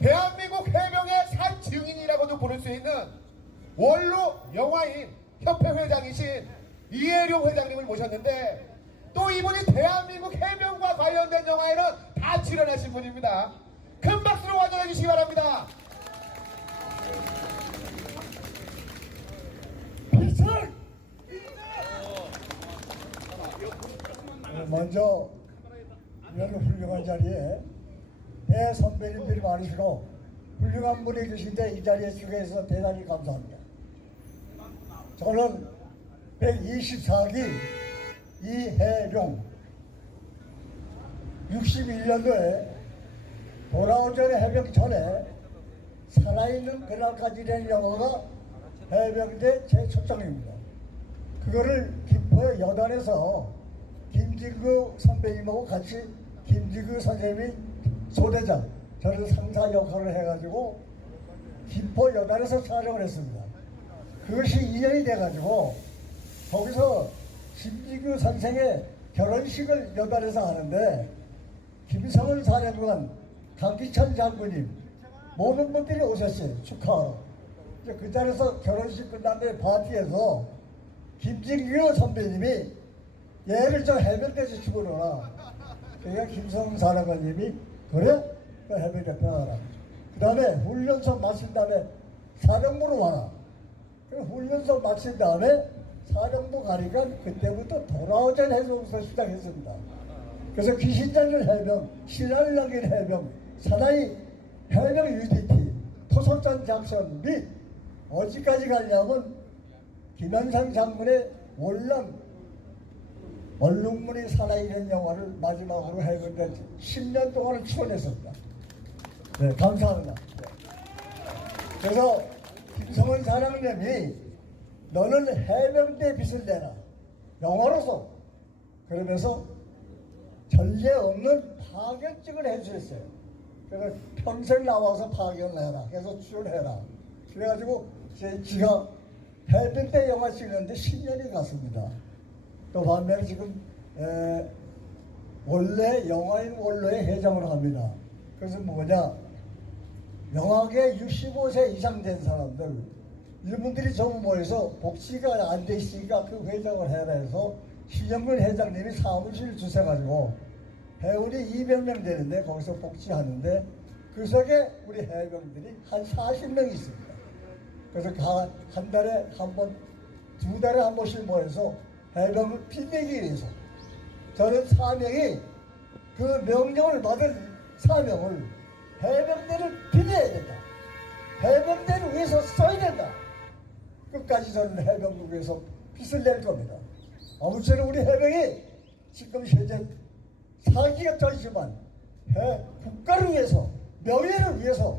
대한민국 해병의 산 증인이라고도 부를 수 있는 원로 영화인 협회 회장이신 이혜룡 회장님을 모셨는데, 또 이분이 대한민국 해병과 관련된 영화에는 다 출연하신 분입니다. 큰 박수로 환영해 주시기 바랍니다. 필승! 먼저 이런 훌륭한 자리에 대선배님들이 많으시고 훌륭한 분이 계신데 이 자리에 쓰게 해서 대단히 감사합니다. 저는 124기 이혜룡, 61년도에 돌아오전에 해병 전에 살아있는 그날까지 된 영화가 해병대 제초장입니다. 그거를 김포의 여단에서 김진구 선배님하고 같이 김진구 선생님이 소대장, 저는 상사 역할을 해가지고 김포 여단에서 촬영을 했습니다. 그것이 2년이 돼가지고 거기서 김진구 선생의 결혼식을 여단에서 하는데 김성은 사령관, 강기천 장군님 모든 분들이 오셨어요. 축하하러. 그 자리에서 결혼식 끝난 뒤에 파티에서 김진규 선배님이 얘를 저 해병대에서 집어넣어라. 그러니까 김성은 사령관님이 그래? 그 해병대 편하라. 그 다음에 훈련소 마친 다음에 사령부로 와라. 그 훈련소 마친 다음에 사령부 가니까 그때부터 돌아오전 해병부터 시작했습니다. 그래서 귀신장군 해병, 신할락인 해병, 사나이 해병 UDT, 토속전 작전 및 어디까지 가냐면 김현상 장군의 월남 얼룩무늬 살아있는 영화를 마지막으로 해병대 10년 동안을 출연했습니다. 네, 감사합니다. 그래서 김성원 사령님이 너는 해병대 빚을 내라. 영화로서. 그러면서 전례 없는 파격증을 해주셨어요. 그래서 평생 나와서 파견을 해라. 계속 출연해라. 그래가지고 제가 해병대 영화 찍는데 10년이 갔습니다. 또 반면에 지금 원래 영화인 원로의 회장으로 합니다. 그래서 뭐냐, 영화계 65세 이상 된 사람들 이분들이 전부 모여서 복지가 안 돼 있으니까 그 회장을 해라 해서 신영근 회장님이 사무실을 주셔가지고 회원이 200명 되는데 거기서 복지하는데 그 속에 우리 해병들이 한 40명 있습니다. 그래서 한 달에 한 번, 두 달에 한 번씩 모여서 해병을 빛내기 위해서 저는 사명이 그 명령을 받은 사명을 해병대를 빛내야 된다. 해병대를 위해서 써야 된다. 끝까지 저는 해병을 위해서 빛을 낼 겁니다. 아무쪼록 우리 해병이 지금 현재 사기가 터지지만 국가를 위해서, 명예를 위해서,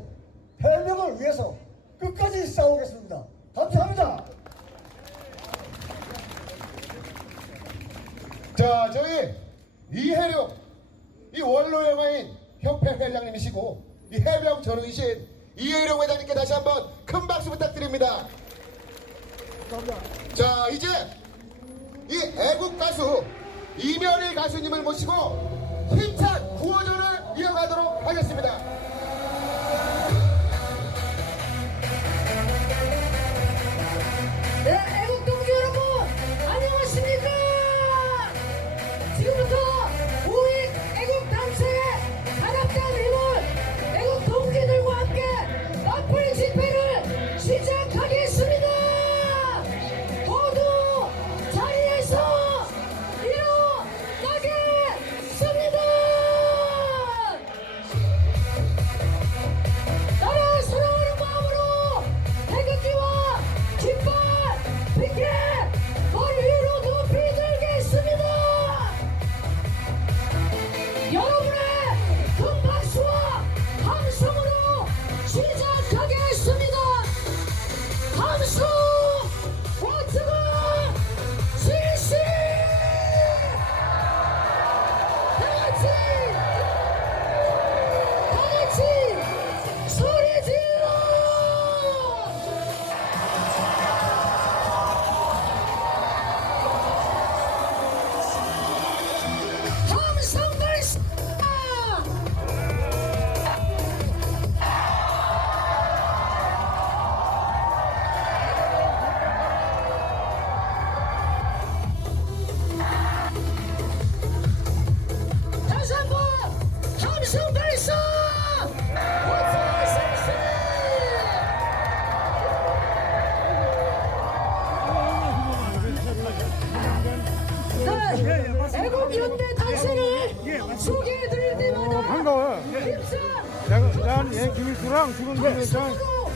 해병을 위해서 끝까지 싸우겠습니다. 감사합니다. 자, 저희 이혜룡, 이 원로 영화인 협회 회장님이시고 이 해병 전우이신 이혜룡 회장님께 다시 한번 큰 박수 부탁드립니다. 감사합니다. 자, 이제 이 애국 가수 이면일 가수님을 모시고 힘찬 구호전을 이어가도록 하겠습니다. 네, 애국 동지 여러분 안녕하십니까? 지금부터 우익 애국 단체의 가닥단 힘을 애국 동지들과 함께 마플 집회를 시작하겠습니다. 모두 자리에서 일어나겠습니다. 형 지금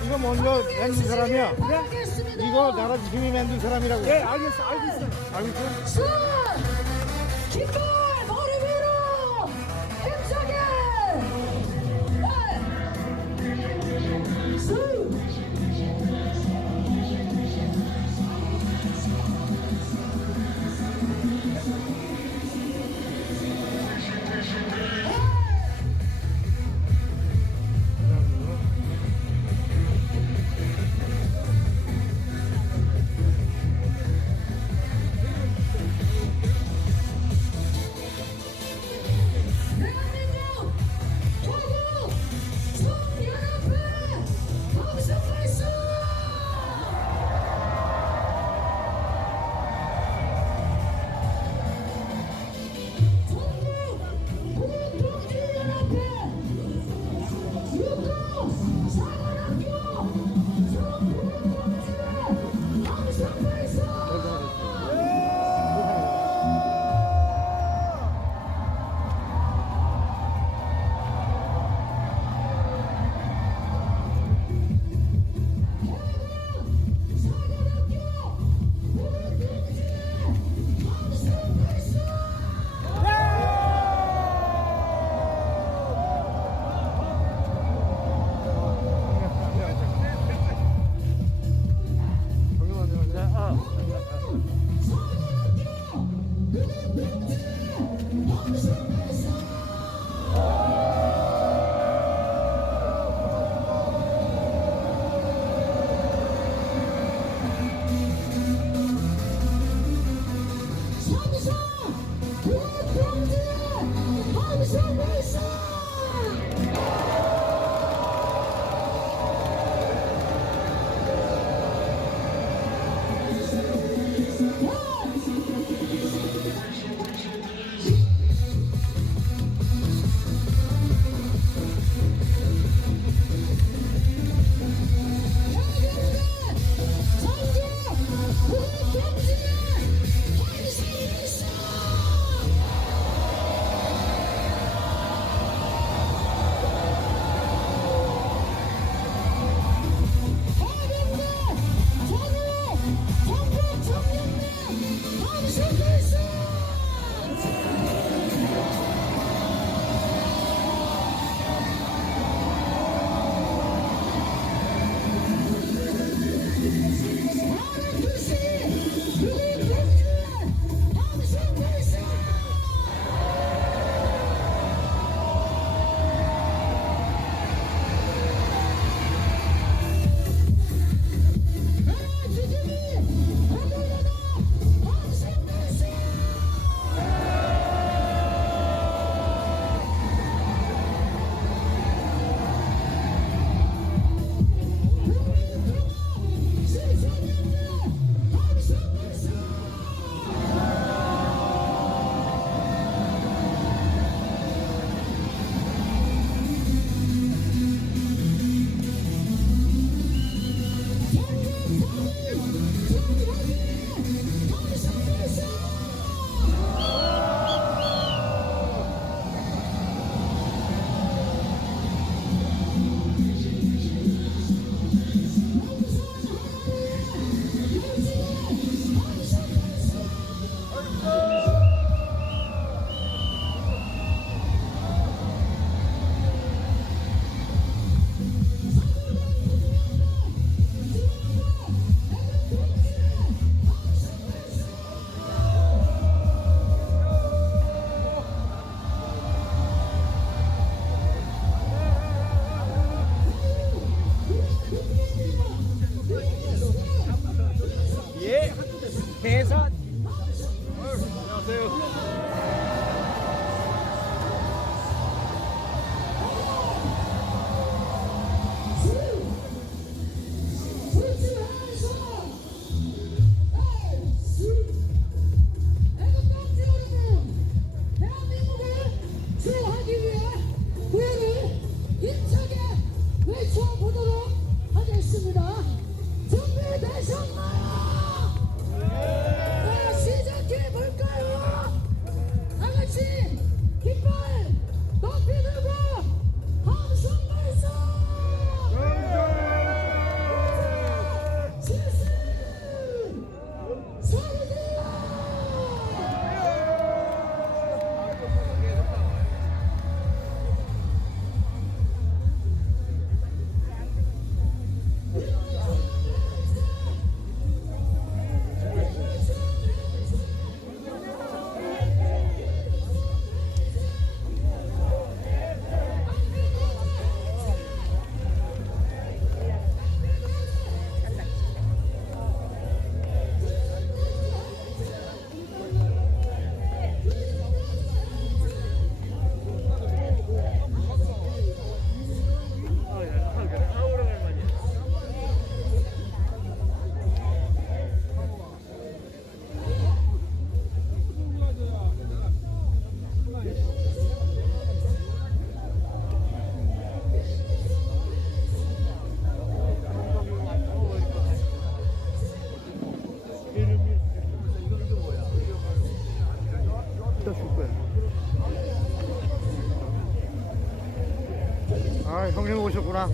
이거 먼저 만든 사람이야. 이거 나라 지킴이 만든 사람이라고. 네, 알겠어. 손! 깃발 머리 위로! 힘차게! 손! 대한민국 도구 총연합회 방송 발사! 전국 구동지연합회 육구 사관학교 총구동지회 방송 발사! 깃발 높이 들고 함성 발사! 형님 오셨구나.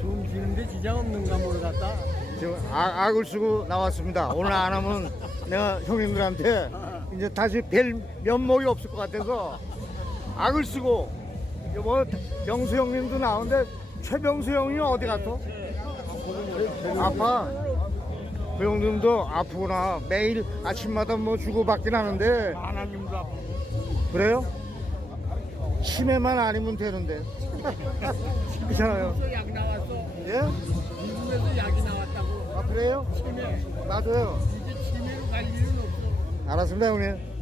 숨 쉬는데 지장 없는가 모르겠다. 지금 악을 쓰고 나왔습니다. 오늘 안 하면 내가 형님들한테 이제 다시 뵐 면목이 없을 것 같아서 악을 쓰고 뭐 병수 형님도 나오는데 최병수 형이 어디 갔어? 아파. 그 형님도 아프구나. 매일 아침마다 뭐 주고받긴 하는데 하나님도 아프고. 그래요? 치매만 아니면 되는데. 그렇잖아요. 약 나왔어. 예? 미국에서 약이 나왔다고. 아 그래요? 치매. 맞아요. 이제 치매로 갈 일은 없어. 알았습니다 형님.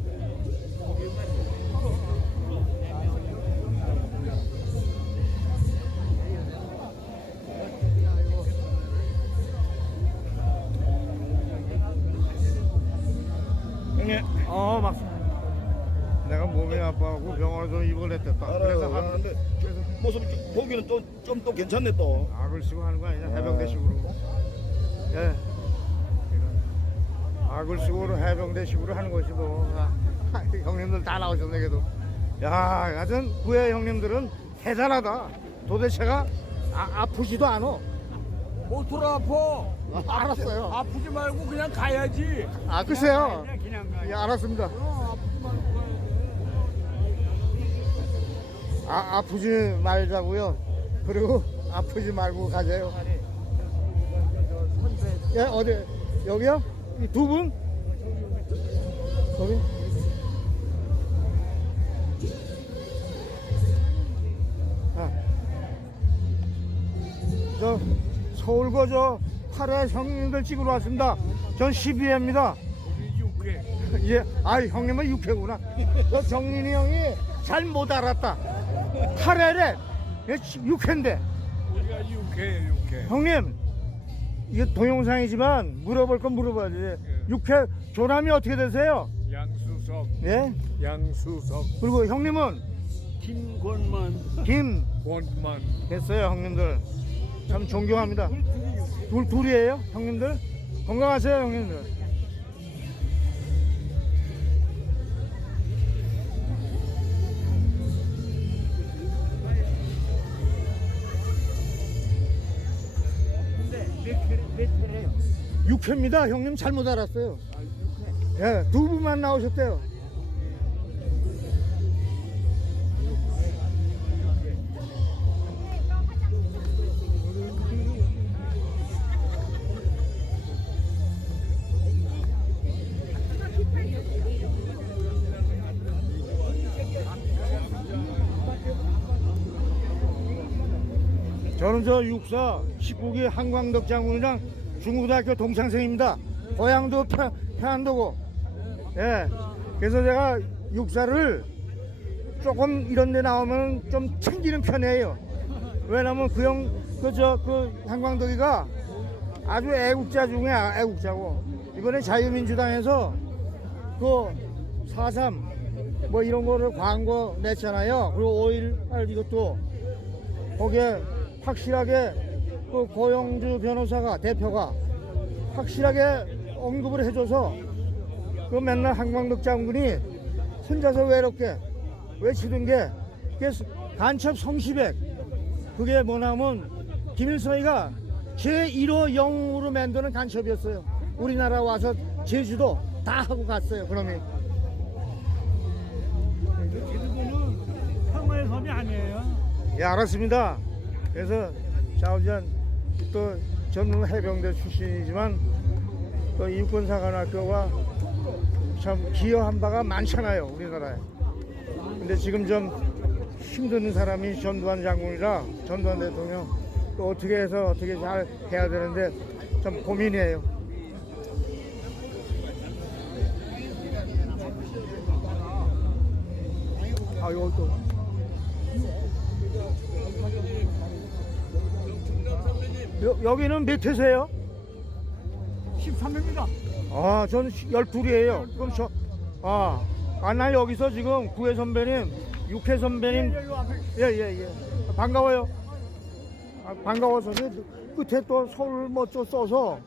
형님. 맞습니다. 내가 몸이 아파갖고 병원에 좀 입원했댔다. 그래서 하는데 모습이 보기는 또 좀 또 괜찮네 또. 악을 쓰고 하는 거 아니냐 해병대식으로. 예. 악을 쓰고 해병대식으로 하는 것이 뭐. 형님들 다 나오셨네 그래도. 야, 하여튼 구해 형님들은 대단하다. 도대체가 아프지도 않아. 모토로 아파. 알았어요. 아프지 말고 그냥 가야지. 글쎄요. 그냥 가. 예, 알았습니다. 아프지 말고 가야지. 아프지 말자고요. 그리고 아프지 말고 가세요. 예, 어디 여기요? 이 두 분? 저기? 저 서울 거저 8회 형님들 찍으러 왔습니다. 전 12회입니다. 육회. 예, 형님은 6회구나. 저 정민이 형이 잘 못 알았다. 8회래 6회인데. 우리가 육회. 형님, 이게 동영상이지만 물어볼 건 물어봐야지. 6회 조남이 어떻게 되세요? 양수석. 예? 양수석. 그리고 형님은 김권만. 김 됐어요 형님들. 참 존경합니다. 둘이에요 형님들? 건강하세요 형님들. 몇 회래요? 6회입니다 형님. 잘못 알았어요. 예, 두 분만 나오셨대요. 저는 저 육사 19기 한광덕 장군이랑 중고등학교 동창생입니다. 고향도 평안도고. 예. 그래서 제가 육사를 조금 이런 데 나오면 좀 챙기는 편이에요. 왜냐면 그 한광덕이가 아주 애국자 중에 애국자고, 이번에 자유민주당에서 그 4.3 뭐 이런 거를 광고 냈잖아요. 그리고 5.18 이것도 거기에 확실하게 그 고영주 변호사가 대표가 확실하게 언급을 해줘서 그 맨날 한광덕 장군이 혼자서 외롭게 외치던 게 그게 간첩 성시백, 그게 뭐냐면 김일성이가 제1호 영웅으로 만드는 간첩이었어요. 우리나라 와서 제주도 다 하고 갔어요. 그놈이. 일본은 평화의 섬이 아니에요. 예, 알았습니다. 그래서 자우전 또 전문 해병대 출신이지만 또 육군사관학교가 참 기여한 바가 많잖아요 우리나라에. 근데 지금 좀 힘든 사람이 전두환 장군이라 전두환 대통령 또 어떻게 해서 어떻게 잘 해야 되는데 좀 고민이에요. 이거 또 여기는 몇 회세요? 13회입니다. 저는 12이에요. 그럼 나 여기서 지금 9회 선배님, 6회 선배님, 예. 반가워요. 반가워서 끝에 또 서울 뭐좀 써서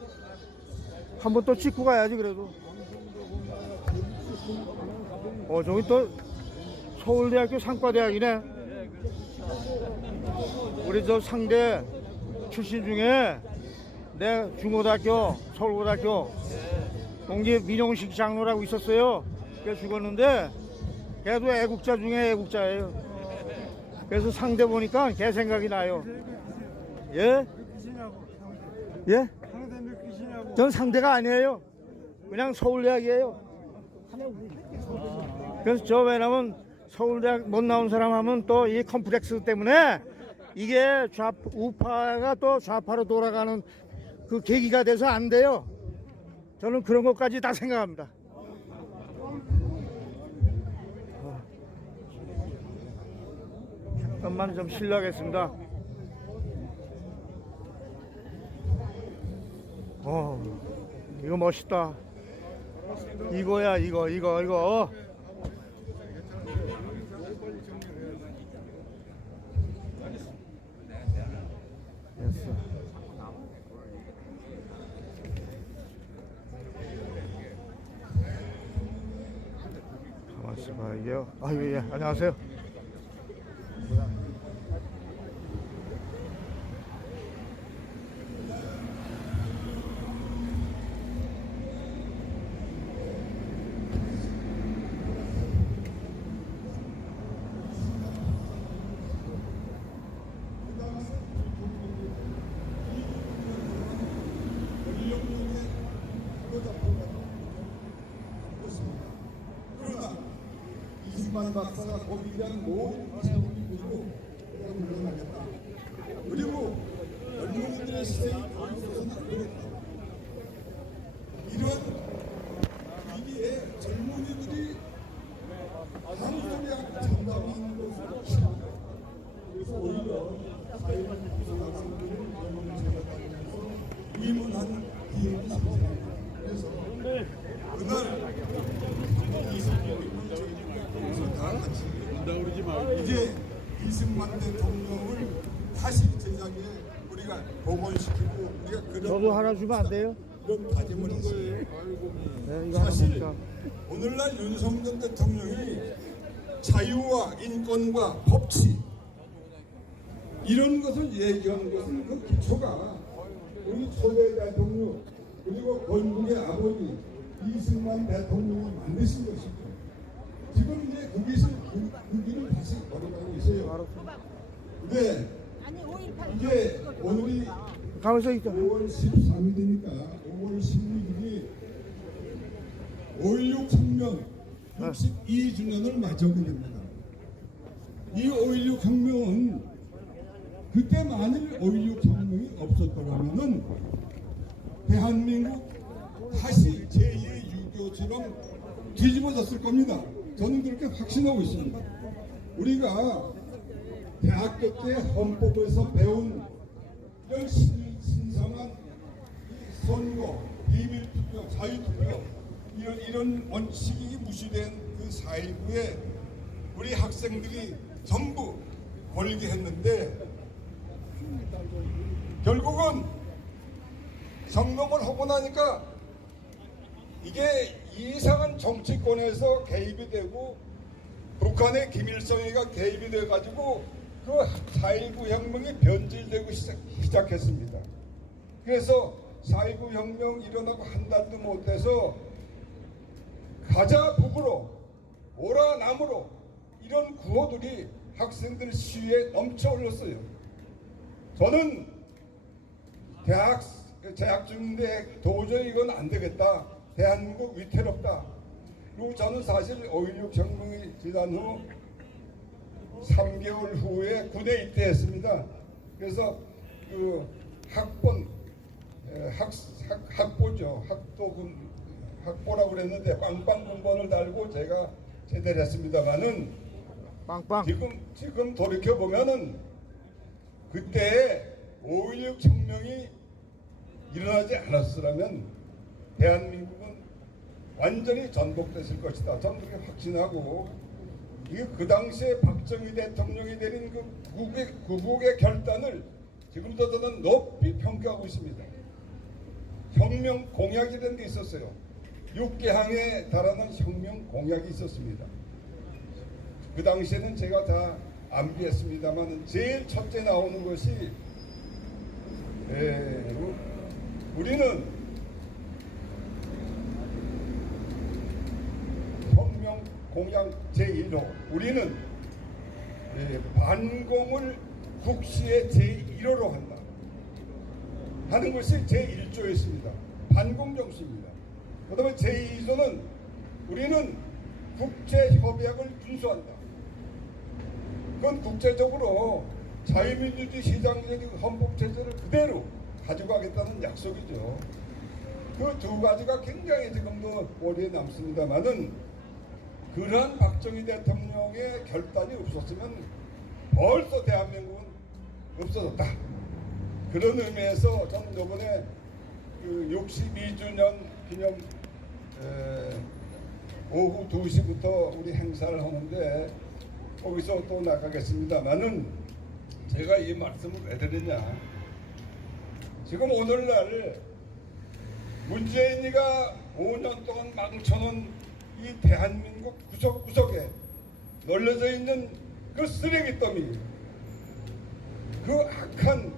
한번 또 찍고 가야지 그래도. 저기 또 서울대학교 상과대학이네. 우리 저 상대 출신 중에 내 중고등학교, 서울고등학교 동기 민용식 장로라고 있었어요. 그래서 죽었는데 걔도 애국자 중에 애국자예요. 그래서 상대 보니까 걔 생각이 나요. 예? 예? 전 상대가 아니에요. 그냥 서울대학이에요. 그래서 저 왜냐면 서울대학 못 나온 사람 하면 또 이 컴플렉스 때문에 이게 우파가 또 좌파로 돌아가는 그 계기가 돼서 안 돼요. 저는 그런 것까지 다 생각합니다. 잠깐만 좀 실례하겠습니다. 이거 멋있다. 이거야 이거. 됐어. 가만 있어봐 이게요. 아유 예 안녕하세요. 그러나 이승만 박사가 고비한 모든 세월이 보고 내가 물러나겠다. 그리고 젊은이들의 시대에 돌아서서는 안 되겠다. 이런 위기에 젊은이들이 한소리하고 장담하는 것으로 싫어요. 그래서 오히려 사회를 구성한 학생들을 영혼을 제거하면서 위문하는 기회를 생겨요. 그래서 그날 이승만 다 같이 이제 이승만 대통령을 다시 제자리에 우리가 복원시키고 우리가 그런 저도 하나 주면 안 돼요? 그런 다짐을 했어요. 네, 이거 하나 사실 봅시다. 오늘날 윤석열 대통령이 자유와 인권과 법치 이런 것을 얘기하는 것은 그 기초가 우리 초대 대통령 그리고 건국의 아버지 이승만 대통령이 만드신 것입니다. 지금 이제 그 길을 다시 걸어가고 있어요. 근데 이제 오늘이 가만있어 있자. 5월 13일이니까 5월 16일이 5.16 혁명 62주년을 맞이하게 됩니다. 이 5.16 혁명은 그때 만일 5.16 혁명이 없었더라면은 대한민국 다시 제2의 유교처럼 뒤집어졌을 겁니다. 저는 그렇게 확신하고 있습니다. 우리가 대학교 때 헌법에서 배운 이런 신성한 선거, 비밀투표, 자유투표 이런 원칙이 무시된 그 4.19에 우리 학생들이 전부 걸게했는데 결국은 성nom을 하고 나니까 이게 이상한 정치권에서 개입이 되고 북한의 김일성이가 개입이 돼가지고 그 4.19 혁명이 변질되고 시작했습니다. 그래서 4.19 혁명 일어나고 한 달도 못해서 가자 북으로 오라 남으로 이런 구호들이 학생들 시위에 넘쳐 흘렀어요. 저는 재학 중인데 도저히 이건 안 되겠다. 대한민국 위태롭다. 그리고 저는 사실 5.16 혁명이 지난 후 3개월 후에 군에 입대했습니다. 그래서 그 학보죠. 학보라고 그랬는데 빵빵군번을 달고 제가 제대를 했습니다만은 빵빵. 지금 돌이켜 보면은 그때 5.16 혁명이 일어나지 않았으라면 대한민국은 완전히 전복됐을 것이다. 저는 그렇게 확신하고 이게 그 당시에 박정희 대통령이 내린 그 구국의 결단을 지금도 저는 높이 평가하고 있습니다. 혁명 공약이라는 게 있었어요. 6개항에 달하는 혁명 공약이 있었습니다. 그 당시에는 제가 다 암기했습니다만 제일 첫째 나오는 것이 우리는 혁명 공약 제1호 우리는 반공을 국시의 제1호로 한다 하는 것이 제1조였습니다. 반공 정신입니다. 그 다음에 제2조는 우리는 국제협약을 준수한다. 그건 국제적으로 자유민주주의 시장제적 헌법체제를 그대로 가져가겠다는 약속이죠. 그 두 가지가 굉장히 지금도 머리에 남습니다만은 그러한 박정희 대통령의 결단이 없었으면 벌써 대한민국은 없어졌다. 그런 의미에서 저는 이번에 그 62주년 기념 오후 2시부터 우리 행사를 하는데 거기서 또 나가겠습니다만은 제가 이 말씀을 왜 드리냐. 지금 오늘날 문재인이가 5년 동안 망쳐놓은 이 대한민국 구석구석에 널려져 있는 그 쓰레기 더미, 그 악한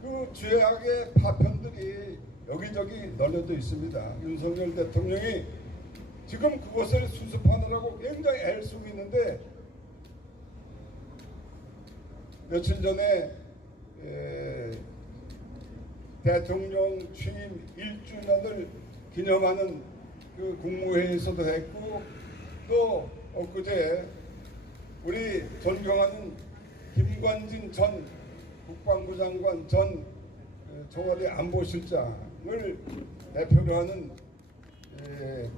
그 죄악의 파편들이 여기저기 널려져 있습니다. 윤석열 대통령이 지금 그것을 수습하느라고 굉장히 애를 쓰고 있는데 며칠 전에 대통령 취임 1주년을 기념하는 그 국무회의에서도 했고 또 엊그제 우리 존경하는 김관진 전 국방부 장관 전 청와대 안보실장을 대표로 하는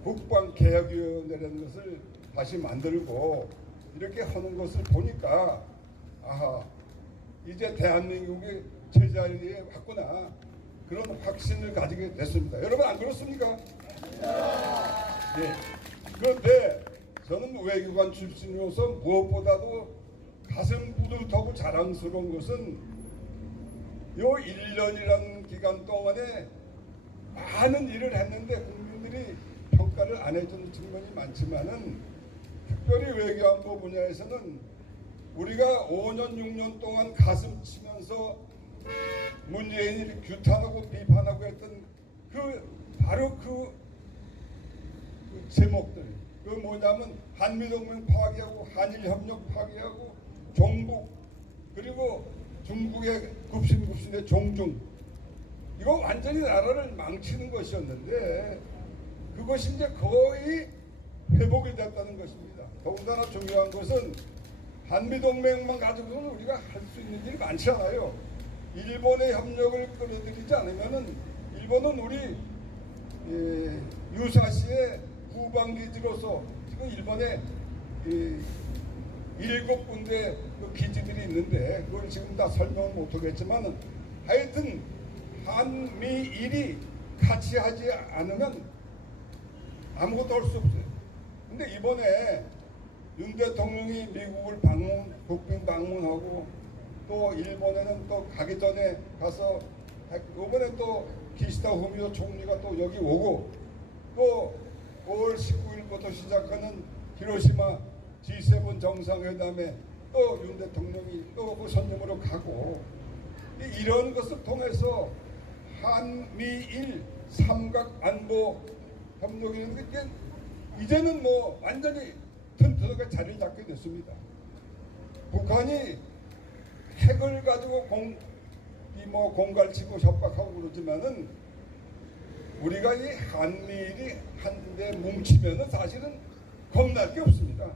국방개혁위원회라는 것을 다시 만들고 이렇게 하는 것을 보니까 아하 이제 대한민국이 제자리에 왔구나 그런 확신을 가지게 됐습니다. 여러분 안 그렇습니까? 네. 그런데 저는 외교관 출신이어서 무엇보다도 가슴 뿌듯하고 자랑스러운 것은 요 1년이라는 기간 동안에 많은 일을 했는데 국민들이 평가를 안 해주는 측면이 많지만은 특별히 외교안보 분야에서는 우리가 5년 6년 동안 가슴 치면서 문재인이 규탄하고 비판하고 했던 바로 그 제목들 그 뭐냐면 한미동맹 파괴하고 한일협력 파괴하고 종북 그리고 중국의 급신급신의 종중 이거 완전히 나라를 망치는 것이었는데 그것이 이제 거의 회복이 됐다는 것입니다. 더군다나 중요한 것은 한미동맹만 가지고는 우리가 할 수 있는 일이 많지 않아요. 일본의 협력을 끌어들이지 않으면은 일본은 우리 유사시의 후방기지로서 지금 일본에 7군데 그 기지들이 있는데 그걸 지금 다 설명을 못하겠지만 하여튼 한미일이 같이 하지 않으면 아무것도 할 수 없어요. 근데 이번에 윤 대통령이 미국을 국빈 방문하고 또 일본에는 또 가기 전에 가서 이번에 또 기시다 후미오 총리가 또 여기 오고 또 5월 19일부터 시작하는 히로시마 G7 정상회담에 또 윤 대통령이 또 그 손님으로 가고 이런 것을 통해서 한미일 삼각 안보 협력이라는 게 이제는 뭐 완전히 튼튼하게 자리를 잡게 됐습니다. 북한이 핵을 가지고 공갈치고 협박하고 그러지만은 우리가 이 한미일이 한데 뭉치면은 사실은 겁날 게 없습니다.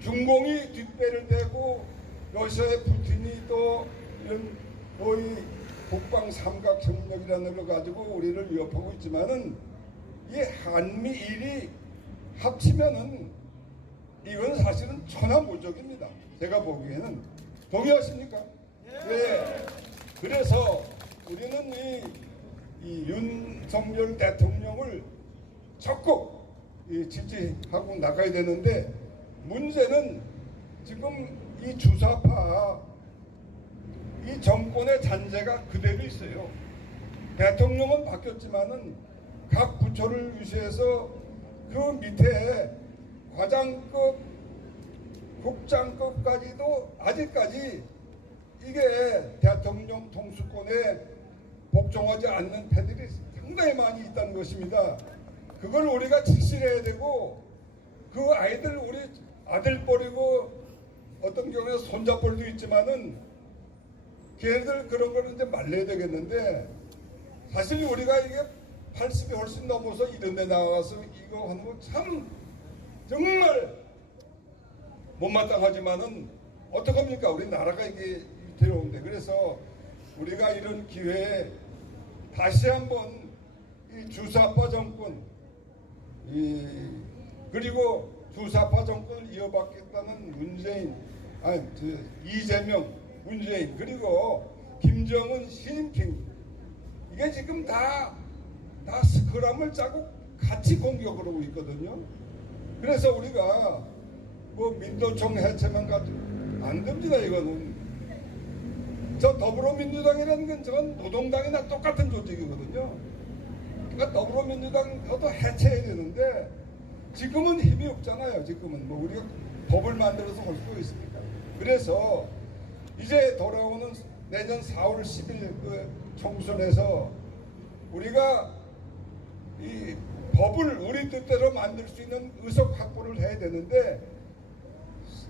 중공이 뒷배를 대고 러시아의 푸틴이 또 이런 거의 북방 삼각 협력이라는 걸 가지고 우리를 위협하고 있지만은 이 한미일이 합치면은 이건 사실은 천하무적입니다. 제가 보기에는 동의하십니까? 네. 그래서 우리는 이 윤석열 대통령을 적극 지지하고 나가야 되는데 문제는 지금 이 주사파 이 정권의 잔재가 그대로 있어요. 대통령은 바뀌었지만은 각 부처를 위시해서 그 밑에 과장급 국장급까지도 아직까지 이게 대통령 통수권에 복종하지 않는 패들이 상당히 많이 있다는 것입니다. 그걸 우리가 직실해야 되고 그 아이들 우리 아들뻘이고 어떤 경우에 손자뻘도 있지만은 걔네들 그런 거는 이제 말려야 되겠는데 사실 우리가 이게 80이 훨씬 넘어서 이런 데 나가서 이거 하는 거 참 정말 못마땅하지만은 어떡합니까? 우리 나라가 이게 들어오는데 그래서 우리가 이런 기회에 다시 한번 이 주사파 정권 그리고 주사파 정권을 이어받겠다는 문재인 이재명 문재인 그리고 김정은 시진핑 이게 지금 다 스크럼을 짜고 같이 공격을 하고 있거든요. 그래서 우리가 뭐 민노총 해체만 가지고 안 됩니다. 이거는 저 더불어민주당이라는 건 저건 노동당이나 똑같은 조직이거든요. 그러니까 더불어민주당도 해체해야 되는데 지금은 힘이 없잖아요. 지금은 뭐 우리가 법을 만들어서 할 수 있습니까? 그래서 이제 돌아오는 내년 4월 10일 그 총선에서 우리가 이 법을 우리 뜻대로 만들 수 있는 의석 확보를 해야 되는데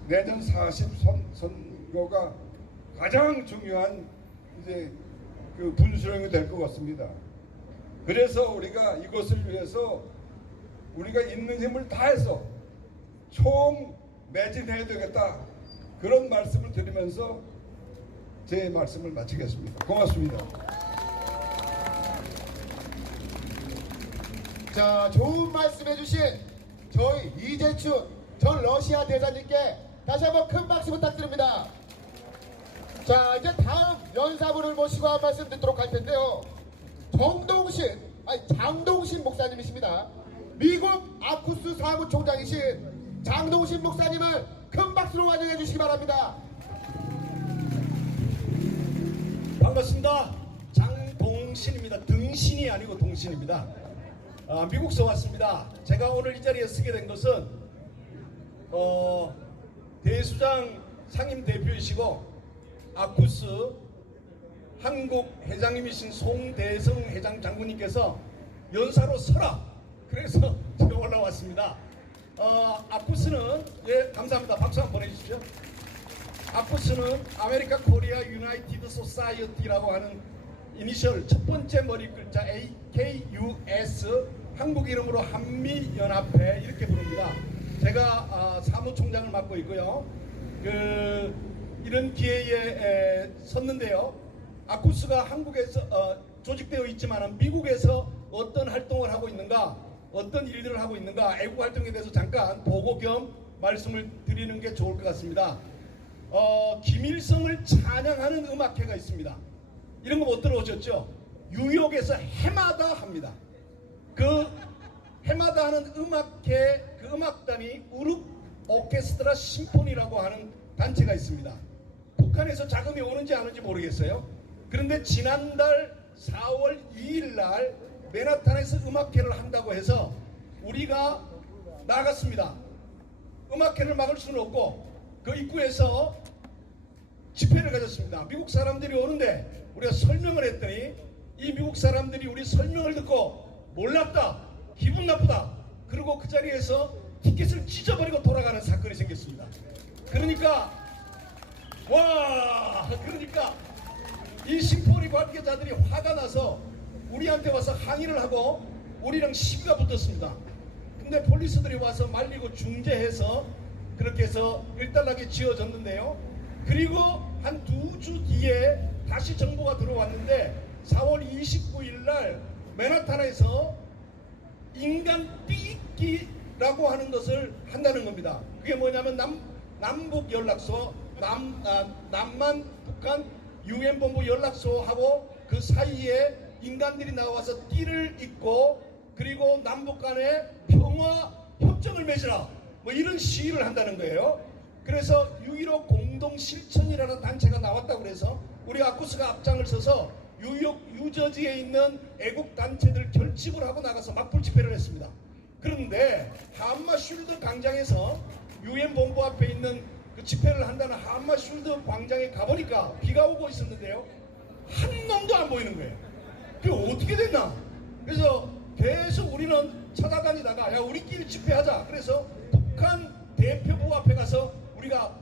내년 40 선거가 가장 중요한 이제 그 분수령이 될 것 같습니다. 그래서 우리가 이것을 위해서 우리가 있는 힘을 다해서 총 매진해야 되겠다 그런 말씀을 드리면서 제 말씀을 마치겠습니다. 고맙습니다. 자, 좋은 말씀 해주신 저희 이재춘 전 러시아 대사님께 다시 한번 큰 박수 부탁드립니다. 자, 이제 다음 연사분을 모시고 한 말씀 듣도록 할 텐데요. 장동신 목사님이십니다. 미국 아쿠스 사무총장이신 장동신 목사님을 큰 박수로 환영해 주시기 바랍니다. 반갑습니다. 장동신입니다. 등신이 아니고 동신입니다. 미국서 왔습니다. 제가 오늘 이 자리에 서게 된 것은 대수장 상임 대표이시고 아쿠스 한국 회장님이신 송대성 회장 장군님께서 연사로 서라 그래서 제가 올라왔습니다. 아쿠스는 감사합니다. 박수 한번 보내주십시오. 아쿠스는 아메리카 코리아 유나이티드 소사이어티라고 하는 이니셜 첫 번째 머리 글자 AKUS 한국 이름으로 한미연합회 이렇게 부릅니다. 제가 사무총장을 맡고 있고요. 이런 기회에 섰는데요. 아쿠스가 한국에서 조직되어 있지만 미국에서 어떤 활동을 하고 있는가, 어떤 일들을 하고 있는가, 애국 활동에 대해서 잠깐 보고 겸 말씀을 드리는 게 좋을 것 같습니다. 김일성을 찬양하는 음악회가 있습니다. 이런 거 못 들어오셨죠? 뉴욕에서 해마다 합니다. 그 해마다 하는 음악회 그 음악단이 우룩 오케스트라 심포니라고 하는 단체가 있습니다. 북한에서 자금이 오는지 안 오는지 모르겠어요. 그런데 지난달 4월 2일 날 맨하탄에서 음악회를 한다고 해서 우리가 나갔습니다. 음악회를 막을 수는 없고 그 입구에서 집회를 가졌습니다. 미국 사람들이 오는데 우리가 설명을 했더니 이 미국 사람들이 우리 설명을 듣고 몰랐다, 기분 나쁘다, 그리고 그 자리에서 티켓을 찢어버리고 돌아가는 사건이 생겼습니다. 그러니까 이 심포니 관계자들이 화가 나서 우리한테 와서 항의를 하고 우리랑 시비가 붙었습니다. 근데 폴리스들이 와서 말리고 중재해서 그렇게 해서 일단락이 지어졌는데요. 그리고 한 2주 뒤에 다시 정보가 들어왔는데 4월 29일 날 맨하탄에서 인간 삐끼라고 하는 것을 한다는 겁니다. 그게 뭐냐면 남북 연락소, 남만 북한 UN 본부 연락소하고 그 사이에 인간들이 나와서 띠를 잇고 그리고 남북 간에 평화 협정을 맺으라 뭐 이런 시위를 한다는 거예요. 그래서 6.15 공동실천이라는 단체가 나왔다고 그래서 우리 아쿠스가 앞장을 서서 뉴욕 유저지에 있는 애국단체들 결집을 하고 나가서 맞불 집회를 했습니다. 그런데 한마 쉴드 광장에서 UN 본부 앞에 있는 그 집회를 한다는 하마슐드 광장에 가보니까 비가 오고 있었는데요. 한 놈도 안 보이는 거예요. 그게 어떻게 됐나? 그래서 계속 우리는 찾아다니다가 야 우리끼리 집회하자. 그래서 북한 대표부 앞에 가서 우리가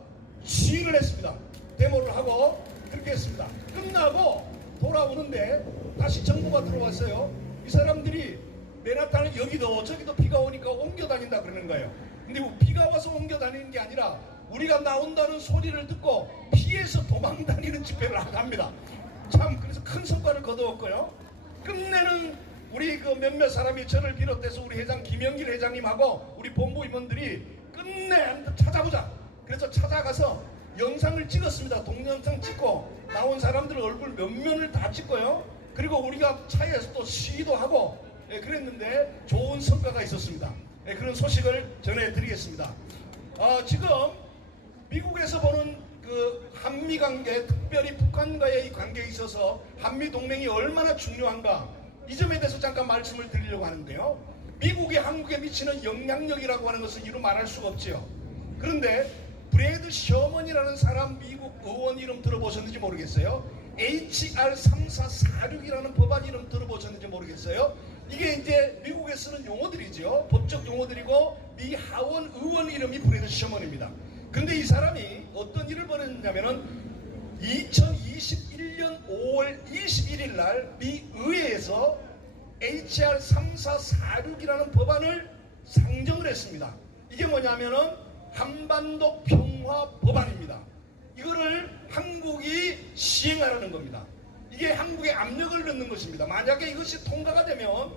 시위를 했습니다. 데모를 하고 그렇게 했습니다. 끝나고 돌아오는데 다시 정부가 들어왔어요. 이 사람들이 맨하탄을 여기도 저기도 비가 오니까 옮겨 다닌다 그러는 거예요. 근데 뭐 비가 와서 옮겨 다니는 게 아니라 우리가 나온다는 소리를 듣고 피해서 도망 다니는 집회를 합니다. 참 그래서 큰 성과를 거두었고요. 끝내는 우리 그 몇몇 사람이 저를 비롯해서 우리 회장 김영길 회장님하고 우리 본부 임원들이 끝내 한번 찾아보자. 그래서 찾아가서 영상을 찍었습니다. 동영상 찍고 나온 사람들 얼굴 몇 면을 다 찍고요. 그리고 우리가 차에서 또 시위도 하고 그랬는데 좋은 성과가 있었습니다. 그런 소식을 전해드리겠습니다. 지금 미국에서 보는 그 한미 관계, 특별히 북한과의 이 관계에 있어서 한미 동맹이 얼마나 중요한가 이 점에 대해서 잠깐 말씀을 드리려고 하는데요. 미국이 한국에 미치는 영향력이라고 하는 것은 이루 말할 수가 없지요. 그런데 브래드 셔먼이라는 사람 미국 의원 이름 들어보셨는지 모르겠어요. HR 3446이라는 법안 이름 들어보셨는지 모르겠어요. 이게 이제 미국에 쓰는 용어들이죠. 법적 용어들이고 미 하원 의원 이름이 브래드 셔먼입니다. 근데 이 사람이 어떤 일을 벌였냐면은 2021년 5월 21일 날 미 의회에서 HR 3446이라는 법안을 상정을 했습니다. 이게 뭐냐면은 한반도 평화 법안입니다. 이거를 한국이 시행하라는 겁니다. 이게 한국에 압력을 넣는 것입니다. 만약에 이것이 통과가 되면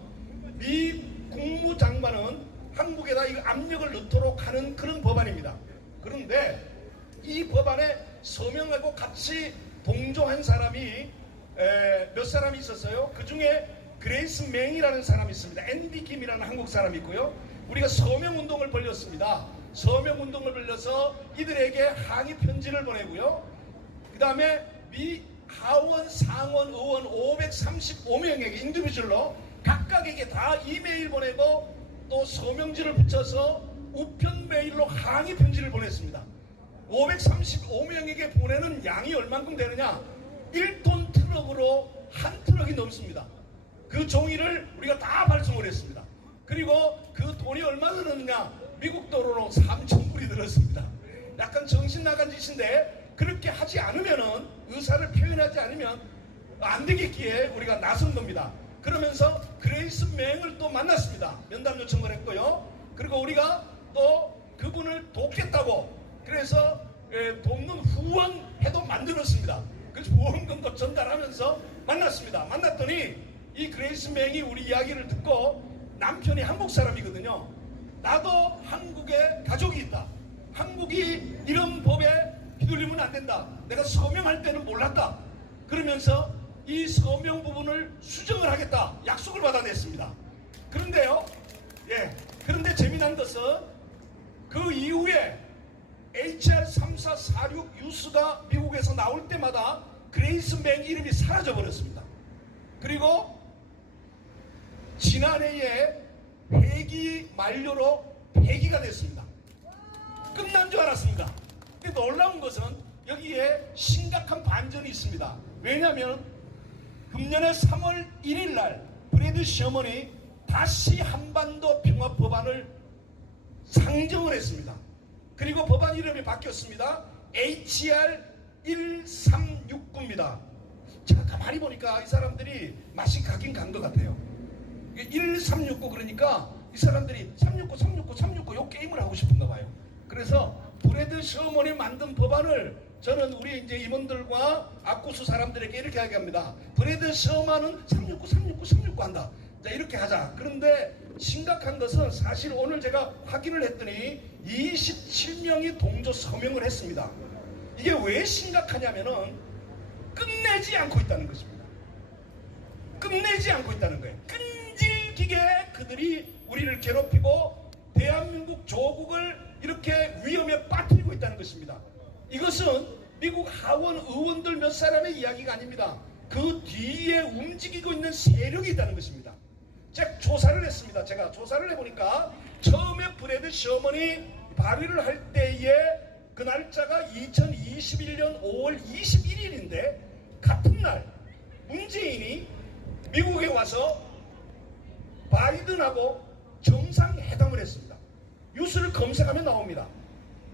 미 국무장관은 한국에다 이 압력을 넣도록 하는 그런 법안입니다. 그런데 이 법안에 서명하고 같이 동조한 사람이 몇 사람이 있었어요. 그 중에 그레이스 맹이라는 사람이 있습니다. 앤디 김이라는 한국 사람이 있고요. 우리가 서명운동을 벌였습니다. 서명운동을 벌려서 이들에게 항의 편지를 보내고요. 그 다음에 미 하원 상원 의원 535명에게 인디비주얼로 각각에게 다 이메일 보내고 또 서명지를 붙여서 우편 메일로 항의 편지를 보냈습니다. 535명에게 보내는 양이 얼만큼 되느냐? 1톤 트럭으로 한 트럭이 넘습니다. 그 종이를 우리가 다 발송을 했습니다. 그리고 그 돈이 얼마나 들었느냐? 미국 도로로 3,000불이 들었습니다. 약간 정신 나간 짓인데 그렇게 하지 않으면은 의사를 표현하지 않으면 안 되겠기에 우리가 나선 겁니다. 그러면서 그레이스 맹을 또 만났습니다. 면담 요청을 했고요. 그리고 우리가 또 그분을 돕겠다고 그래서 돕는 후원회도 만들었습니다. 그래서 후원금도 전달하면서 만났습니다. 만났더니 이 그레이스 맹이 우리 이야기를 듣고 남편이 한국 사람이거든요. 나도 한국에 가족이 있다. 한국이 이런 법에 휘둘리면 안 된다. 내가 서명할 때는 몰랐다. 그러면서 이 서명 부분을 수정을 하겠다. 약속을 받아냈습니다. 그런데요. 그런데 재미난 것은 그 이후에 HR 3446 뉴스가 미국에서 나올 때마다 그레이스 맹 이름이 사라져 버렸습니다. 그리고 지난해에 회기 만료로 폐기가 됐습니다. 끝난 줄 알았습니다. 근데 놀라운 것은 여기에 심각한 반전이 있습니다. 왜냐하면 금년에 3월 1일 날 브래드 셔먼이 다시 한반도 평화 법안을 상정을 했습니다. 그리고 법안 이름이 바뀌었습니다. HR 1369입니다. 제가 가만히 보니까 이 사람들이 맛이 가긴 간 것 같아요. 1369 그러니까 이 사람들이 369 요 게임을 하고 싶은가 봐요. 그래서 브래드 셔먼이 만든 법안을 저는 우리 이제 임원들과 아쿠스 사람들에게 이렇게 이야기합니다. 브래드 셔먼은 369 한다. 자, 이렇게 하자. 그런데 심각한 것은 사실 오늘 제가 확인을 했더니 27명이 동조 서명을 했습니다. 이게 왜 심각하냐면은 끝내지 않고 있다는 것입니다. 끝내지 않고 있다는 거예요. 끈질기게 그들이 우리를 괴롭히고 대한민국 조국을 이렇게 위험에 빠뜨리고 있다는 것입니다. 이것은 미국 하원 의원들 몇 사람의 이야기가 아닙니다. 그 뒤에 움직이고 있는 세력이 있다는 것입니다. 제가 조사를 했습니다. 제가 조사를 해보니까 처음에 브래드 셔먼이 발의를 할 때에 그 날짜가 2021년 5월 21일인데 같은 날 문재인이 미국에 와서 바이든하고 정상회담을 했습니다. 뉴스를 검색하면 나옵니다.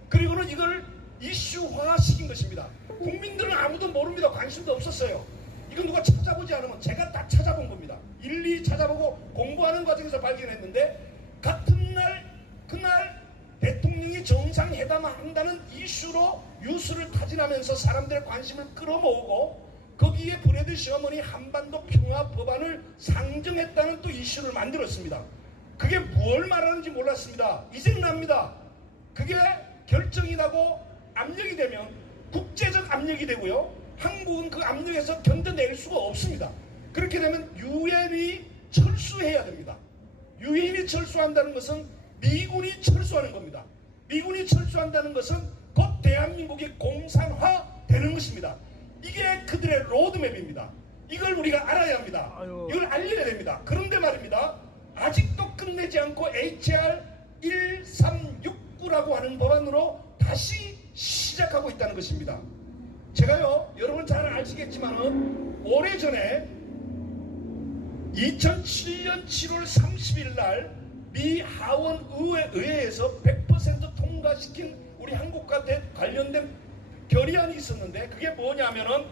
그리고는 이걸 이슈화시킨 것입니다. 국민들은 아무도 모릅니다. 관심도 없었어요. 이거 누가 찾아보지 않으면 제가 다 찾아본 겁니다. 일일이 찾아보고 공부하는 과정에서 발견했는데 같은 날 그날 대통령이 정상회담을 한다는 이슈로 뉴스를 타진하면서 사람들의 관심을 끌어모으고 거기에 브래드 셔먼이 한반도 평화 법안을 상정했다는 또 이슈를 만들었습니다. 그게 뭘 말하는지 몰랐습니다. 이제는 납니다. 그게 결정이 나고 압력이 되면 국제적 압력이 되고요. 한국은 그 압력에서 견뎌낼 수가 없습니다. 그렇게 되면 유엔이 철수해야 됩니다. 유엔이 철수한다는 것은 미군이 철수하는 겁니다. 미군이 철수한다는 것은 곧 대한민국이 공산화되는 것입니다. 이게 그들의 로드맵입니다. 이걸 우리가 알아야 합니다. 이걸 알려야 됩니다. 그런데 말입니다. 아직도 끝내지 않고 HR 1369라고 하는 법안으로 다시 시작하고 있다는 것입니다. 제가요, 여러분 잘 아시겠지만은 오래전에 2007년 7월 30일 날 미 하원 의회에서 100% 통과시킨 우리 한국과 관련된 결의안이 있었는데 그게 뭐냐면은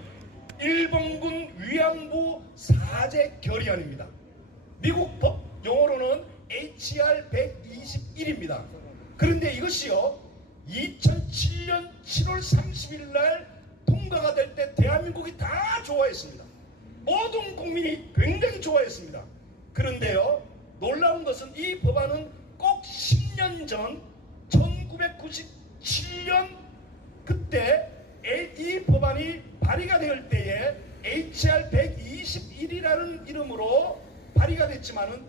일본군 위안부 사제 결의안입니다. 미국 법 용어로는 HR 121입니다. 그런데 이것이요 2007년 7월 30일 날 통과가 될 때 대한민국이 다 좋아했습니다. 모든 국민이 굉장히 좋아했습니다. 그런데요 놀라운 것은 이 법안은 꼭 10년 전 1997년 그때 이 법안이 발의가 될 때에 HR 121이라는 이름으로 발의가 됐지만은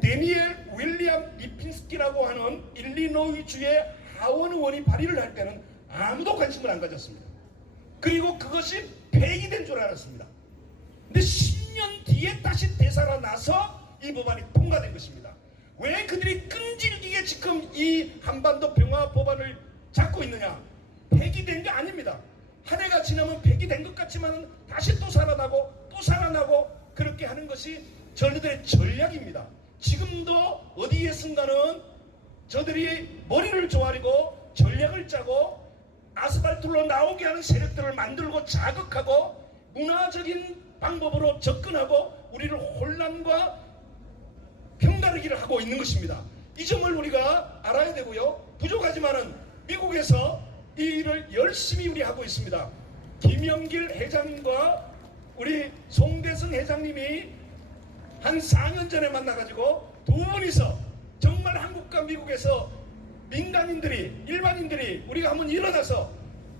데니엘 윌리엄 리핀스키라고 하는 일리노이주의 하원 의원이 발의를 할 때는 아무도 관심을 안 가졌습니다. 그리고 그것이 폐기된 줄 알았습니다. 근데 10년 뒤에 다시 되살아나서 이 법안이 통과된 것입니다. 왜 그들이 끈질기게 지금 이 한반도 평화 법안을 잡고 있느냐? 폐기된 게 아닙니다. 한 해가 지나면 폐기된 것 같지만 다시 또 살아나고 그렇게 하는 것이 저희들의 전략입니다. 지금도 어디에선가는 저들이 머리를 조아리고 전략을 짜고 아스팔트로 나오게 하는 세력들을 만들고 자극하고 문화적인 방법으로 접근하고 우리를 혼란과 편가르기를 하고 있는 것입니다. 이 점을 우리가 알아야 되고요. 부족하지만은 미국에서 이 일을 열심히 우리 하고 있습니다. 김영길 회장님과 우리 송대선 회장님이 한 4년 전에 만나가지고 두 분이서 정말 한국과 미국에서 민간인들이 일반인들이 우리가 한번 일어나서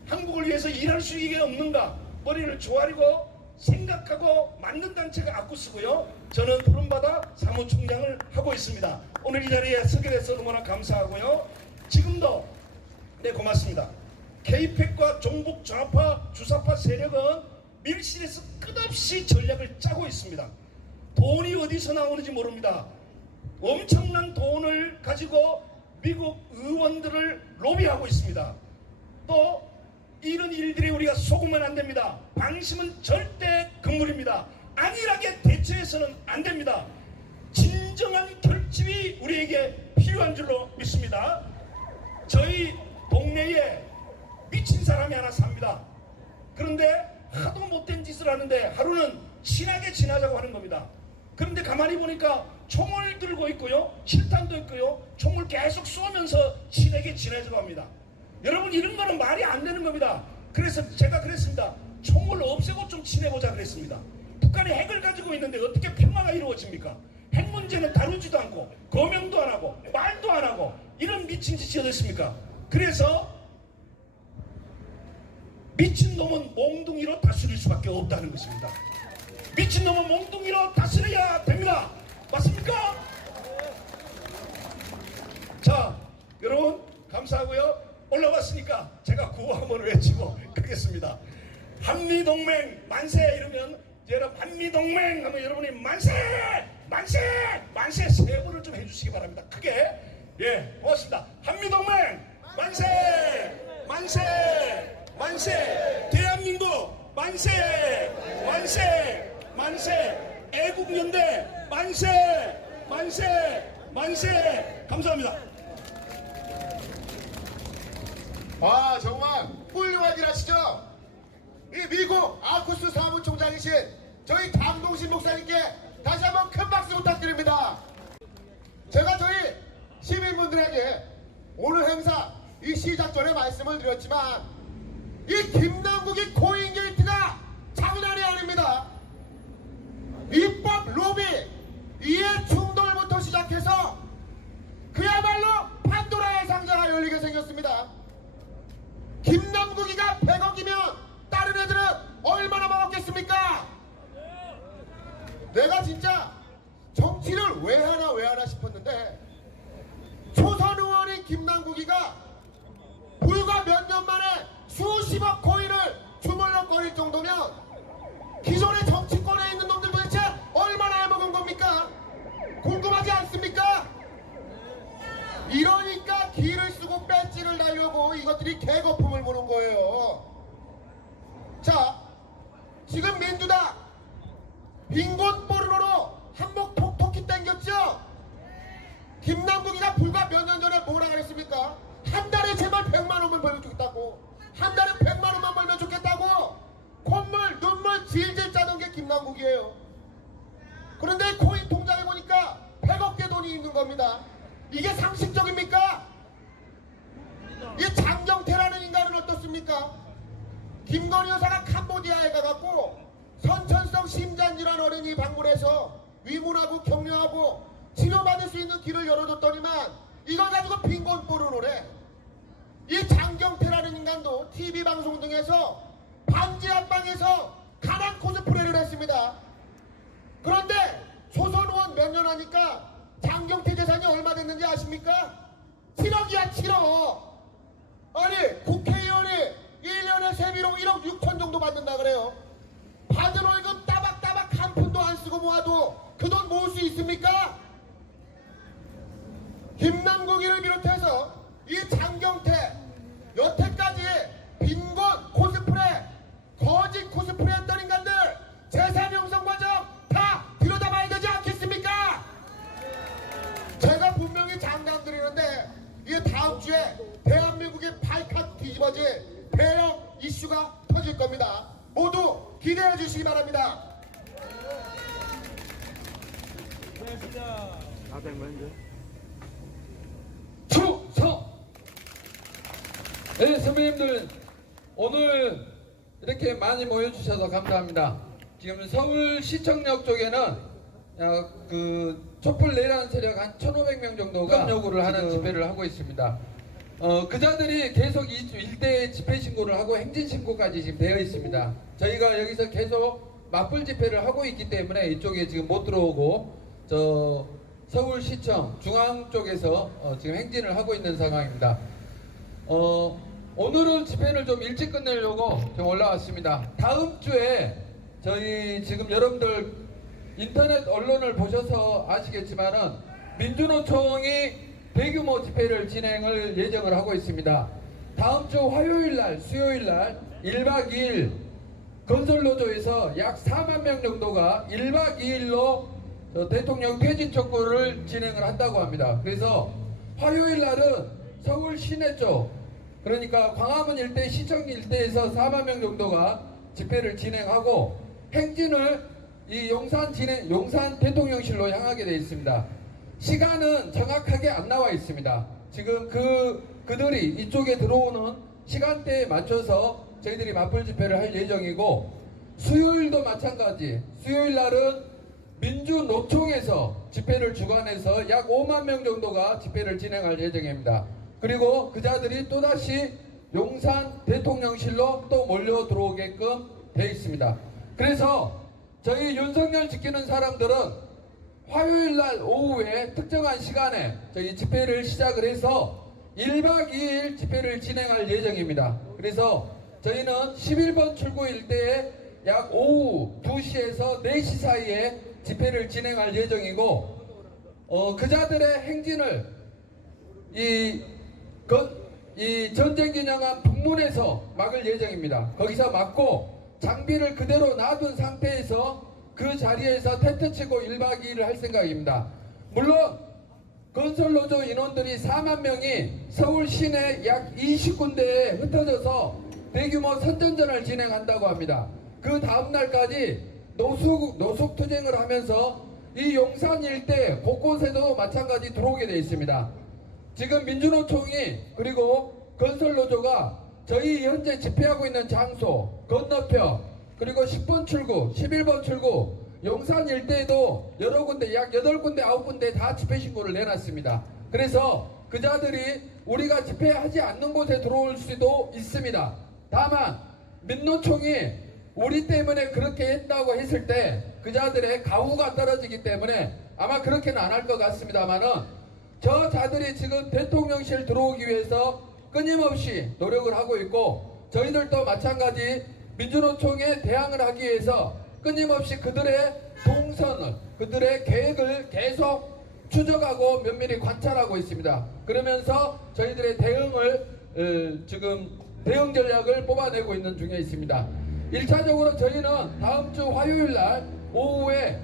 한국을 위해서 일할 수 있게 없는가 머리를 조아리고 생각하고 만든 단체가 아쿠스고요. 저는 푸른바다 사무총장을 하고 있습니다. 오늘 이 자리에 서게 돼서 너무나 감사하고요. 지금도 네 고맙습니다. 케이팩과 종북 좌파 주사파 세력은 밀실에서 끝없이 전략을 짜고 있습니다. 돈이 어디서 나오는지 모릅니다. 엄청난 돈을 가지고 미국 의원들을 로비하고 있습니다. 또 이런 일들이 우리가 속으면 안 됩니다. 방심은 절대 금물입니다. 안일하게 대처해서는 안 됩니다. 진정한 결집이 우리에게 필요한 줄로 믿습니다. 저희 동네에 미친 사람이 하나 삽니다. 그런데 하도 못된 짓을 하는데 하루는 친하게 지나자고 하는 겁니다. 그런데 가만히 보니까 총을 들고 있고요. 실탄도 있고요. 총을 계속 쏘면서 친하게 지내자고 합니다. 여러분 이런 거는 말이 안 되는 겁니다. 그래서 제가 그랬습니다. 총을 없애고 좀 지내보자 그랬습니다. 북한이 핵을 가지고 있는데 어떻게 평화가 이루어집니까? 핵 문제는 다루지도 않고 거명도 안 하고 말도 안 하고 이런 미친 짓이 어딨습니까? 그래서 미친놈은 몽둥이로 다스릴 수밖에 없다는 것입니다. 미친놈은 몽둥이로 다스려야 됩니다. 맞습니까? 자 여러분 감사하고요. 올라왔으니까 제가 구호 한번 외치고 가겠습니다. 한미동맹 만세 이러면 여러분 한미동맹 하면 여러분이 만세 만세 만세 세 번을 좀 해주시기 바랍니다. 크게. 예 고맙습니다. 한미동맹 만세! 만세! 만세! 대한민국 만세! 만세! 만세! 애국연대 만세! 만세! 만세! 감사합니다. 아 정말 훌륭하긴 하시죠? 이 미국 아쿠스 사무총장이신 저희 장동신 목사님께 다시 한번 큰 박수 부탁드립니다. 제가 저희 시민분들에게 오늘 행사 이 시작 전에 말씀을 드렸지만 이 김남국이 코인 게이트가 장난이 아닙니다. 입법 로비 이해 충돌부터 시작해서 그야말로 판도라의 상자가 열리게 생겼습니다. 김남국이가 100억이면 다른 애들은 얼마나 먹었겠습니까? 내가 진짜 정치를 왜 하나 싶었는데 초선 의원인 김남국이가 불과 몇 년 만에 수십억 코인을 주물럭거릴 정도면 기존의 정치권에 있는 놈들 도대체 얼마나 해먹은 겁니까? 궁금하지 않습니까? 이러니까 기를 쓰고 배지를 달려고 이것들이 개거품을 보는 거예요. 자, 지금 민주당 빈곤 포르노로 한몫 톡톡히 땡겼죠? 김남국이가 불과 몇 년 전에 뭐라 그랬습니까? 한 달에 제발 100만 원만 벌면 좋겠다고, 한 달에 100만 원만 벌면 좋겠다고 콧물 눈물 질질 짜던 게 김남국이에요. 그런데 코인 통장에 보니까 100억 개 돈이 있는 겁니다. 이게 상식적입니까? 이 장경태라는 인간은 어떻습니까? 김건희 여사가 캄보디아에 가갖고 선천성 심장질환 어린이 방문해서 위문하고 격려하고 치료받을 수 있는 길을 열어줬더니만 이걸 가지고 빈곤 포르노래. 이 장경태라는 인간도 TV방송 등에서 반지 앞방에서 가난 코스프레를 했습니다. 그런데 초선 의원 몇 년 하니까 장경태 재산이 얼마 됐는지 아십니까? 7억이야 7억. 아니 국회의원이 1년에 세비로 1억 6천 정도 받는다 그래요. 받은 월급 따박따박 한 푼도 안 쓰고 모아도 그 돈 모을 수 있습니까? 김남국이를 비롯해서 이 장경태 여태까지 빈곤 코스프레 거짓 코스프레 했던 인간들 재산 형성 과정 다 들여다봐야 되지 않겠습니까? 제가 분명히 장담드리는데 이 다음 주에 대한민국의 발칵 뒤집어질 대형 이슈가 터질 겁니다. 모두 기대해 주시기 바랍니다. 충성! 네, 선배님들 오늘 이렇게 많이 모여주셔서 감사합니다. 지금 서울시청역 쪽에는 그 촛불 내란 세력 한 1,500명 정도가 요구를 하는 집회를 하고 있습니다. 그자들이 계속 일대 집회 신고를 하고 행진 신고까지 지금 되어 있습니다. 저희가 여기서 계속 맞불 집회를 하고 있기 때문에 이쪽에 지금 못 들어오고 저 서울시청 중앙 쪽에서 지금 행진을 하고 있는 상황입니다. 오늘은 집회를 좀 일찍 끝내려고 좀 올라왔습니다. 다음 주에 저희 지금 여러분들 인터넷 언론을 보셔서 아시겠지만은 민주노총이 대규모 집회를 진행을 예정을 하고 있습니다. 다음 주 화요일날, 수요일날 1박 2일 건설노조에서 약 4만 명 정도가 1박 2일로 대통령 퇴진 촉구를 진행을 한다고 합니다. 그래서 화요일날은 서울 시내 쪽, 그러니까 광화문 일대, 시청 일대에서 4만 명 정도가 집회를 진행하고 행진을 이 용산 대통령실로 향하게 되어 있습니다. 시간은 정확하게 안 나와 있습니다. 지금 그들이 이쪽에 들어오는 시간대에 맞춰서 저희들이 맞불 집회를 할 예정이고, 수요일도 마찬가지. 수요일 날은 민주노총에서 집회를 주관해서 약 5만 명 정도가 집회를 진행할 예정입니다. 그리고 그자들이 또다시 용산 대통령실로 또 몰려 들어오게끔 되어 있습니다. 그래서 저희 윤석열 지키는 사람들은 화요일날 오후에 특정한 시간에 저희 집회를 시작을 해서 1박 2일 집회를 진행할 예정입니다. 그래서 저희는 11번 출구 일대에 약 오후 2시에서 4시 사이에 집회를 진행할 예정이고, 그자들의 행진을 이 이 전쟁기념관 북문에서 막을 예정입니다. 거기서 막고 장비를 그대로 놔둔 상태에서 그 자리에서 텐트 치고 1박 2일을 할 생각입니다. 물론 건설노조 인원들이 4만 명이 서울 시내 약 20군데에 흩어져서 대규모 선전전을 진행한다고 합니다. 그 다음날까지 노숙투쟁을 하면서 이 용산 일대 곳곳에도 마찬가지 들어오게 되어 있습니다. 지금 민주노총이 그리고 건설노조가 저희 현재 집회하고 있는 장소 건너편 그리고 10번 출구 11번 출구 용산 일대에도 여러 군데 약 8군데 9군데 다 집회 신고를 내놨습니다. 그래서 그자들이 우리가 집회하지 않는 곳에 들어올 수도 있습니다. 다만 민노총이 우리 때문에 그렇게 했다고 했을 때 그자들의 가후가 떨어지기 때문에 아마 그렇게는 안 할 것 같습니다만은 저 자들이 지금 대통령실 들어오기 위해서 끊임없이 노력을 하고 있고 저희들도 마찬가지 민주노총에 대항을 하기 위해서 끊임없이 그들의 동선을 그들의 계획을 계속 추적하고 면밀히 관찰하고 있습니다. 그러면서 저희들의 대응을 지금 대응 전략을 뽑아내고 있는 중에 있습니다. 1차적으로 저희는 다음 주 화요일 날 오후에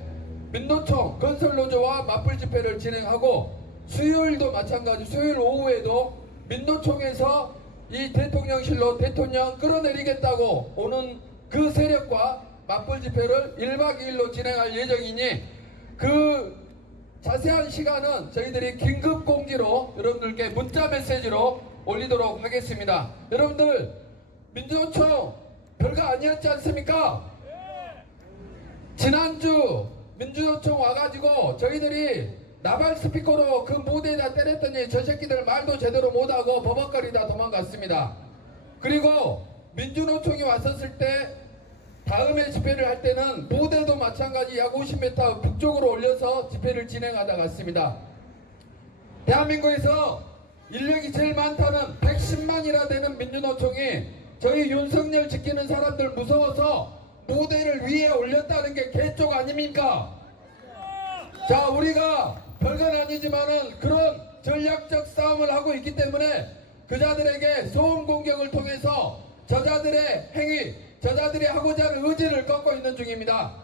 민노총 건설노조와 맞불 집회를 진행하고 수요일도 마찬가지 수요일 오후에도 민노총에서 이 대통령실로 대통령 끌어내리겠다고 오는 그 세력과 맞불 집회를 1박 2일로 진행할 예정이니 그 자세한 시간은 저희들이 긴급 공지로 여러분들께 문자 메시지로 올리도록 하겠습니다. 여러분들 민주노총 별거 아니었지 않습니까? 지난주 민주노총 와가지고 저희들이 나발 스피커로 그 무대에다 때렸더니 저 새끼들 말도 제대로 못하고 버벅거리다 도망갔습니다. 그리고 민주노총이 왔었을 때 다음에 집회를 할 때는 무대도 마찬가지 약 50m 북쪽으로 올려서 집회를 진행하다 갔습니다. 대한민국에서 인력이 제일 많다는 110만이나 되는 민주노총이 저희 윤석열 지키는 사람들 무서워서 무대를 위에 올렸다는 게 개쪽 아닙니까? 자, 우리가 별건 아니지만은 그런 전략적 싸움을 하고 있기 때문에 그자들에게 소음 공격을 통해서 저자들의 행위, 저자들이 하고자 하는 의지를 꺾고 있는 중입니다.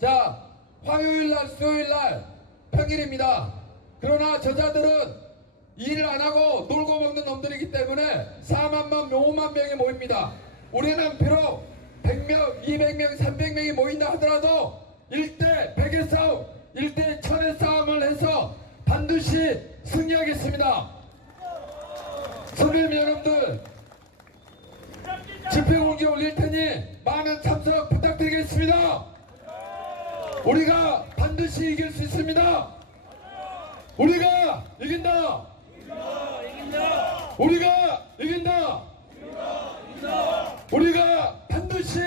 자, 화요일날, 수요일날 평일입니다. 그러나 저자들은 일을 안 하고 놀고 먹는 놈들이기 때문에 4만 명, 5만 명이 모입니다. 우리는 비록 100명, 200명, 300명이 모인다 하더라도 1대 100의 싸움, 1대 1000의 싸움을 해서 반드시 승리하겠습니다. 선배님 여러분들 집회 공지 올릴 테니 많은 참석 부탁드리겠습니다. 우리가 반드시 이길 수 있습니다. 우리가 이긴다. 우리가 이긴다. 우리가 반드시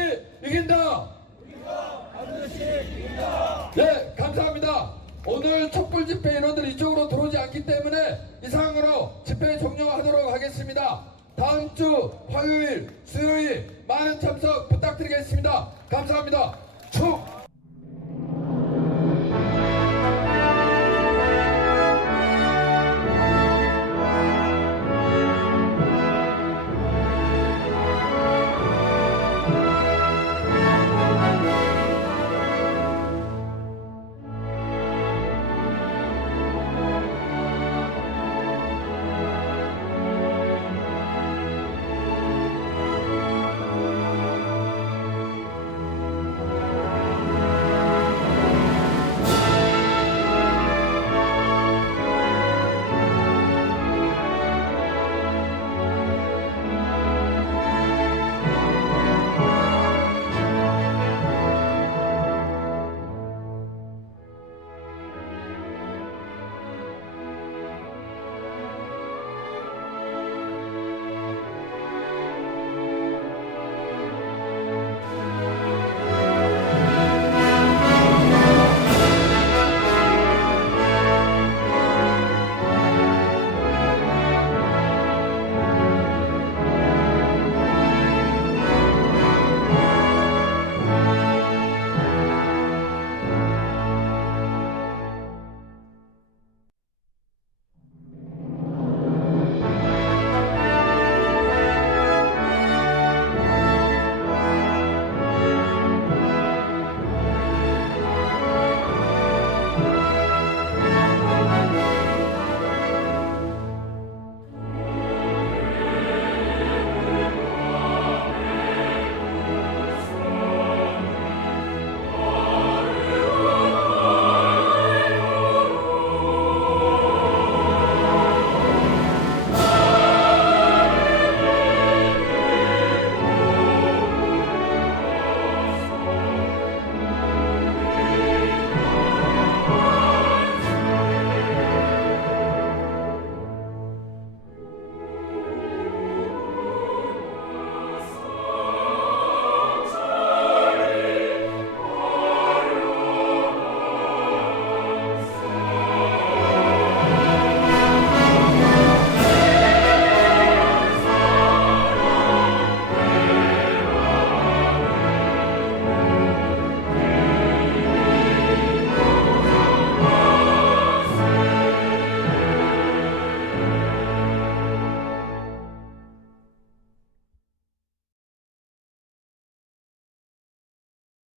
이긴다. 네, 감사합니다. 오늘 촛불 집회 인원들 이쪽으로 들어오지 않기 때문에 이상으로 집회 종료하도록 하겠습니다. 다음 주 화요일, 수요일 많은 참석 부탁드리겠습니다. 감사합니다. 축!